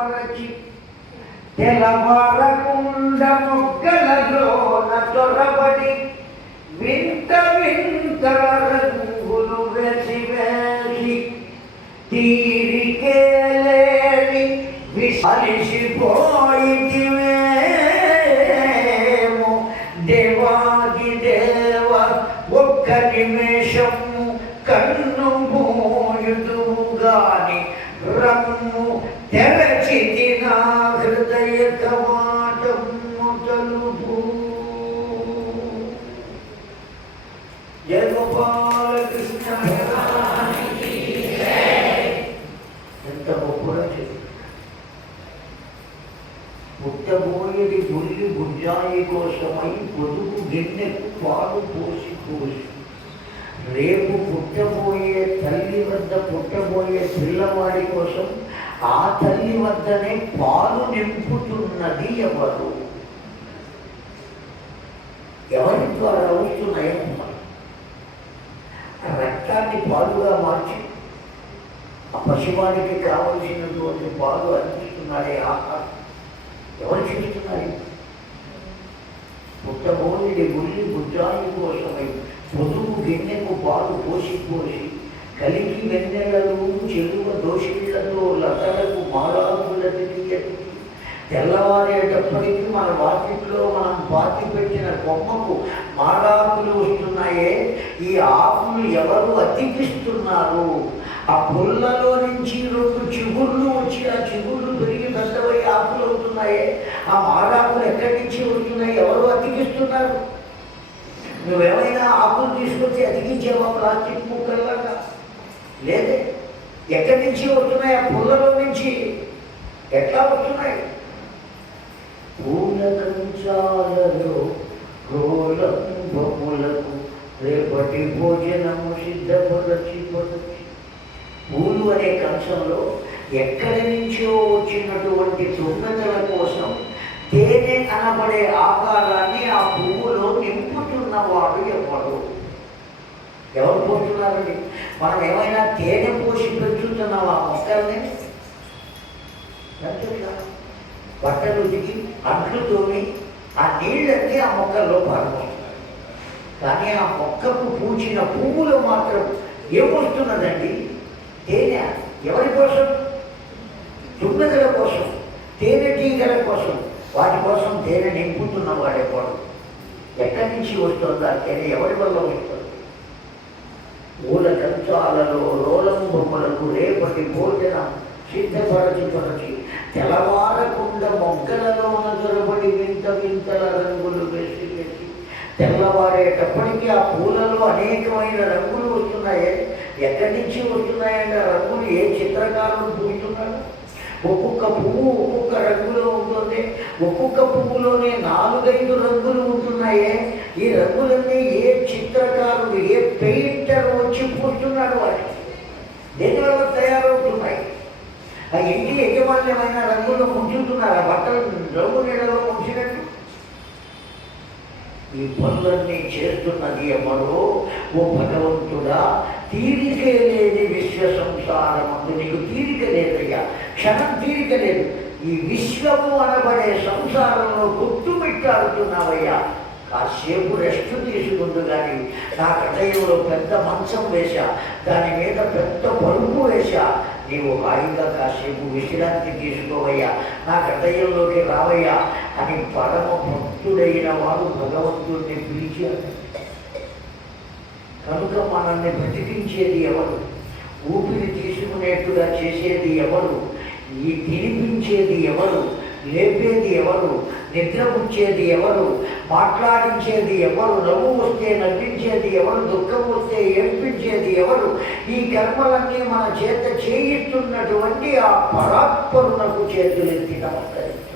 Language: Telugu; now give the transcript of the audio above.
మరచి తెలవారకుండ మొగ్గలలోన చొరబడి వింత వింత రంగులు వెసివేసి తీరికేలేని విసలిసిపోయితివేమో దేవాది దేవ ఒక్క నిమిషము కన్ను బుల్లి కోసమై పొదుపు గిన్నెకు పాలు పోసి పోసి. రేపు పుట్టబోయే తల్లి వద్ద పుట్టబోయే పిల్లవాడి కోసం ఆ తల్లి వద్దనే పాలు నింపుతున్నది ఎవరు? ఎవరి ద్వారా వస్తున్నాయో రక్తాన్ని పాలుగా మార్చి ఆ పశువానికి కావలసినటువంటి పాలు అందిస్తున్నాడే ఆహారం. ఎవరు చేస్తున్నారు? పుట్టబోనిది గుల్లి బుజ్జాయి కోసమై పొదుపు గిన్నెకు పాలు పోసి పోసి కలిగి వెన్నెలలు చెరువ దోషిళ్ళతో లతలకు మాలాకులకి తెల్లవారేటప్పటికీ మన వాకిట్లో మనం పాతి పెట్టిన కొమ్మకు మాడాకులు వస్తున్నాయే. ఈ ఆకులు ఎవరు అతికిస్తున్నారు? ఆ పుల్లలో నుంచి అతికిస్తున్నారు నువ్వేమైనా ఆకులు తీసుకొచ్చి అతికించేవా ప్లాస్టిక్ ముక్కల్లాగా? లేదే. ఎక్కడి నుంచి వస్తున్నాయి? ఆ పుల్లలో నుంచి. ఎట్లా వస్తున్నాయి? పూల కంచాలలో రోలంబములకు రేపటి భోజనము సిద్ధపరచి పరచి. పూలు అనే కంచంలో ఎక్కడి నుంచో వచ్చినటువంటి దుర్గతల కోసం తేనె కనబడే ఆకారాన్ని ఆ పువ్వులో నింపుతున్నవాడు ఎవడు? ఎవరు పోస్తున్నారండి మనం ఏమైనా తేనె పోసి పెంచుతున్నావా మొక్కల్ని బట్టలు ఉతికి అంట్లు తోమి ఆ నీళ్ళన్నీ ఆ మొక్కల్లో పారుతున్నాయి కానీ ఆ మొక్కకు పూచిన పువ్వులు మాత్రం ఏమొస్తున్నదండి? తేనె. ఎవరి కోసం? తుమ్మెదల కోసం. తేనెటీగల కోసం. వాటి కోసం తేనె నింపుతున్న వాడెవడు ఎక్కడి నుంచి వస్తుందా తేనె ఎవరి వల్ల వస్తుంది? పూల కంచాలలో రోలం బొమ్మలకు రేపటి భోజనం సిద్ధపరచి తెల్లవారకుండా తెల్లవారకుండ దొరబడి వింత వింతల రంగులు వేసి వేసి తెల్లవారేటప్పటికీ ఆ పూలలో అనేకమైన రంగులు వస్తున్నాయే. ఎక్కడి నుంచి వస్తున్నాయంటే ఆ రంగులు ఏ చిత్రకారులు పూస్తున్నాడు ఒక్కొక్క పువ్వు ఒక్కొక్క రంగులో ఉంటుంది. ఒక్కొక్క పువ్వులోనే నాలుగైదు రంగులు ఉంటున్నాయే. ఈ రంగులన్నీ ఏ చిత్రకారుడు ఏ పెయింటర్ వచ్చి పూస్తున్నాడు వాటికి దేనివల్ల తయారవుతున్నాయి? ఆ ఇంటి యజమాన్యమైన రంగుల్లో ముంచుతున్నారు ఆ బట్టలు రంగు నీళ్ళలో ముంచినట్టు ఈ పనులన్నీ చేస్తున్నది ఎవరో? ఓ భగవంతుడా తీరిక లేని విశ్వ సంసారమందు నీకు తీరిక లేదయ్యా. క్షణం తీరిక లేదు. ఈ విశ్వము అనబడే సంసారంలో గుర్తుపెట్టాడుతున్నావయ్యా కాసేపు రెస్ట్ తీసుకుందు కానీ నా హృదయంలో పెద్ద మంచం వేశా దాని మీద పెద్ద పరుపు వేశా. నీవు హాయిగా కాసేపు విశ్రాంతి తీసుకోవయ్యా. నా హృదయంలోకి రావయ్యా అని పరమ భక్తుడైన వాడు భగవంతుడిని పిలిచాడు కనుక మనల్ని బ్రతికించేది ఎవరు? ఊపిరి తీసుకునేట్టుగా చేసేది ఎవరు? ఈ తినిపించేది ఎవరు? లేపేది ఎవరు? నిద్రపుచ్చేది ఎవరు? మాట్లాడించేది ఎవరు? నవ్వు వస్తే నవ్వించేది ఎవరు? దుఃఖం వస్తే ఏడ్పించేది ఎవరు? ఈ కర్మలన్నీ మన చేత చేయిస్తున్నటువంటి ఆ పరాత్పరునకు చేతులెత్తి నమస్కరిస్తాం